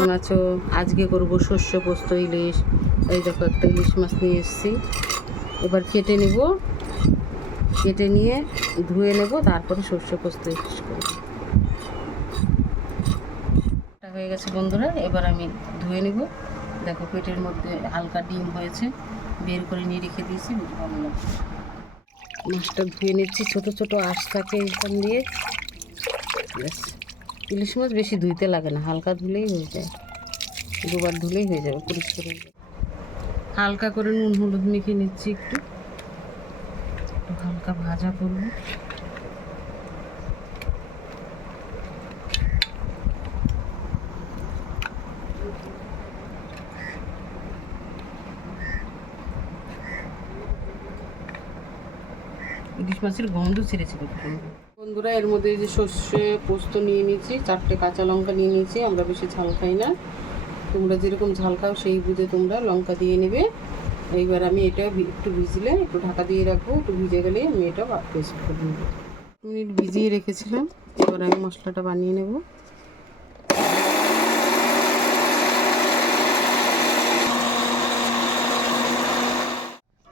কেমন আছো? আজকে করব শস্য পোস্ত ইলিশ। এই দেখো একটা ইলিশ মাছ নিয়ে এসেছি। এবার কেটে নেব, কেটে নিয়ে ধুয়ে নেব, তারপরে শস্য পোস্ত ইলিশ করব। হয়ে গেছে বন্ধুরা, এবার আমি ধুয়ে নেব। দেখো পেটের মধ্যে হালকা ডিম হয়েছে, বের করে নিয়ে রেখে দিয়েছি, ভালো লাগছে। মাছটা ধুয়ে নিচ্ছি, ছোট ছোট আঁশ থাকে এখান দিয়ে। ইলিশ মাছ বেশি ধুইতে লাগে না, হালকা ধুলেই হয়ে যায়, দুবার ধুলেই হয়ে যাবে, পরিষ্কার হয়ে যাবে। হালকা করে নুন হলুদ মেখে নিচ্ছি, একটু হালকা ভাজা করবো। ইলিশ মাছের গন্ধ ছেড়েছিল বন্ধুরা। এর মধ্যে যে সর্ষে পোস্ত নিয়ে নিয়েছি, 4টে কাঁচা লঙ্কা নিয়ে নিয়েছি। আমরা বেশি ঝাল খাই না, তোমরা যেরকম ঝাল খাও সেই বুঝে তোমরা লঙ্কা দিয়ে নেবে। এইবার আমি এটা একটু ভিজলে একটু ঢাকা দিয়ে রাখবো, একটু ভিজে গেলে আমি এটা পেস্ট করে নেবো। মিনিট ভিজিয়ে রেখেছিলাম, এবার আমি মশলাটা বানিয়ে নেব।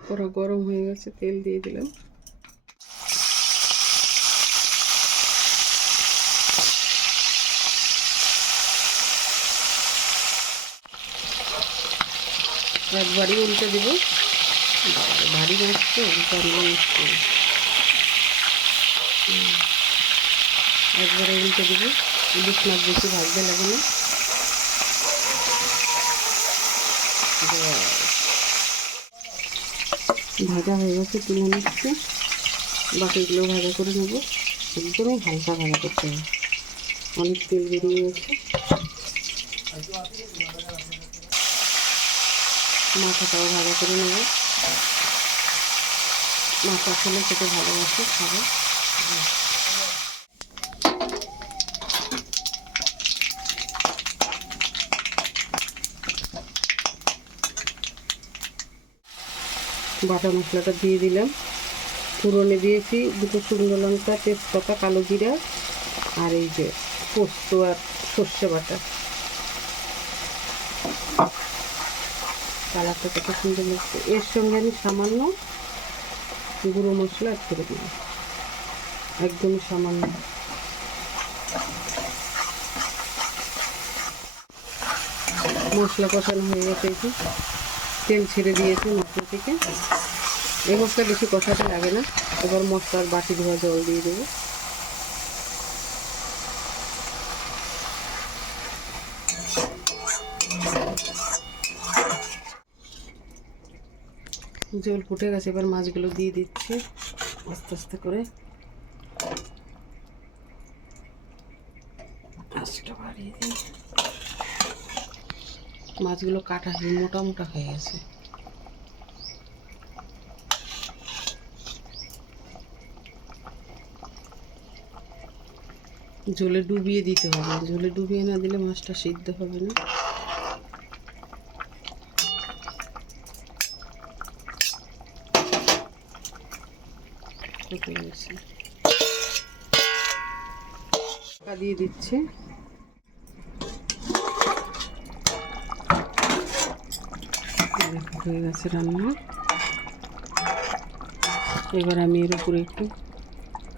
পুরো গরম হয়ে গেছে, তেল দিয়ে দিলাম। একবারই উল্টে দেবো, ভারী মাছটা একবারে উল্টে দেবো। ইলিশ মাছ বেশি ভাজতে লাগে না। ভাজা হয়ে গেছে, তুলে নিচ্ছি। বাকিগুলো ভাজা করে নেব। একদমই হালকা ভাজা করতে হবে, অনেক তেল বেরিয়ে গেছে। মাথাটাও ভাজা করে নেব, মাথা খেলে খেতে ভালোবাসে, খাবে। বাটা মশলাটা দিয়ে দিলাম। ফোড়নে দিয়েছি 2টো শুকনো লঙ্কা, তেজপাতা, কালো জিরা, আর এই যে পোস্ত আর সর্ষে বাটা। কালারটা কত সুন্দর লাগছে। এর সঙ্গে আমি সামান্য গুঁড়ো মশলা অ্যাড করে দিলাম, একদমই সামান্য। মশলা কষানো হয়ে গেছে, একটু তেল ছেড়ে দিয়েছে মশলা থেকে। এই মশলা বেশি কষাতে লাগে না। এবার মশলার বাটি ধোয়া জল দিয়ে দেবো। জল ফুটে গেছে, এবার মাছগুলো দিয়ে দিচ্ছি আস্তে আস্তে করে। আঁচটা বাড়িয়ে দিই। মাছগুলো কাটা মোটা মোটা হয়ে গেছে। জলে ডুবিয়ে দিতে হবে, জলে ডুবিয়ে না দিলে মাছটা সিদ্ধ হবে না। ঢাকা দিয়ে দিচ্ছে। হয়ে গেছে রান্না। এবার আমি এর উপরে একটু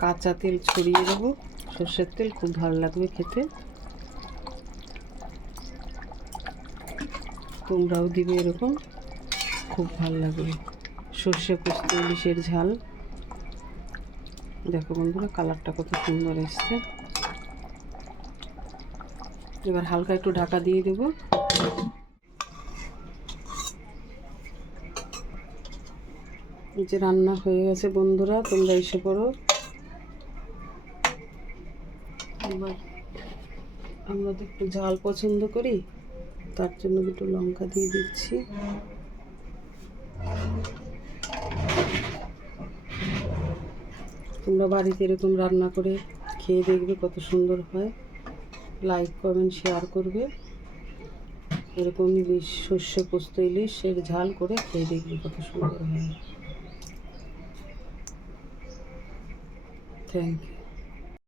কাঁচা তেল ছড়িয়ে দেবো, সর্ষের তেল, খুব ভালো লাগবে খেতে। তোমরাও দিবে এরকম, খুব ভালো লাগবে। সর্ষে পোস্ত ইলিশের ঝাল। দেখো বন্ধুরা, কালারটা কত সুন্দর এসছে। এবার হালকা একটু ঢাকা দিয়ে দেবো। যে রান্না হয়ে গেছে বন্ধুরা, তোমরা এসে পড়ো। এবার আমরা তো একটু ঝাল পছন্দ করি, তার জন্য একটু লঙ্কা দিয়ে দিচ্ছি। তোমরা বাড়িতে এরকম রান্না করে খেয়ে দেখবে কত সুন্দর হয়। লাইক কমেন্ট শেয়ার করবে। এরকম ইলিশ, সর্ষে পোস্ত ইলিশের ঝাল করে খেয়ে দেখবে কত সুন্দর হয়। Thank you.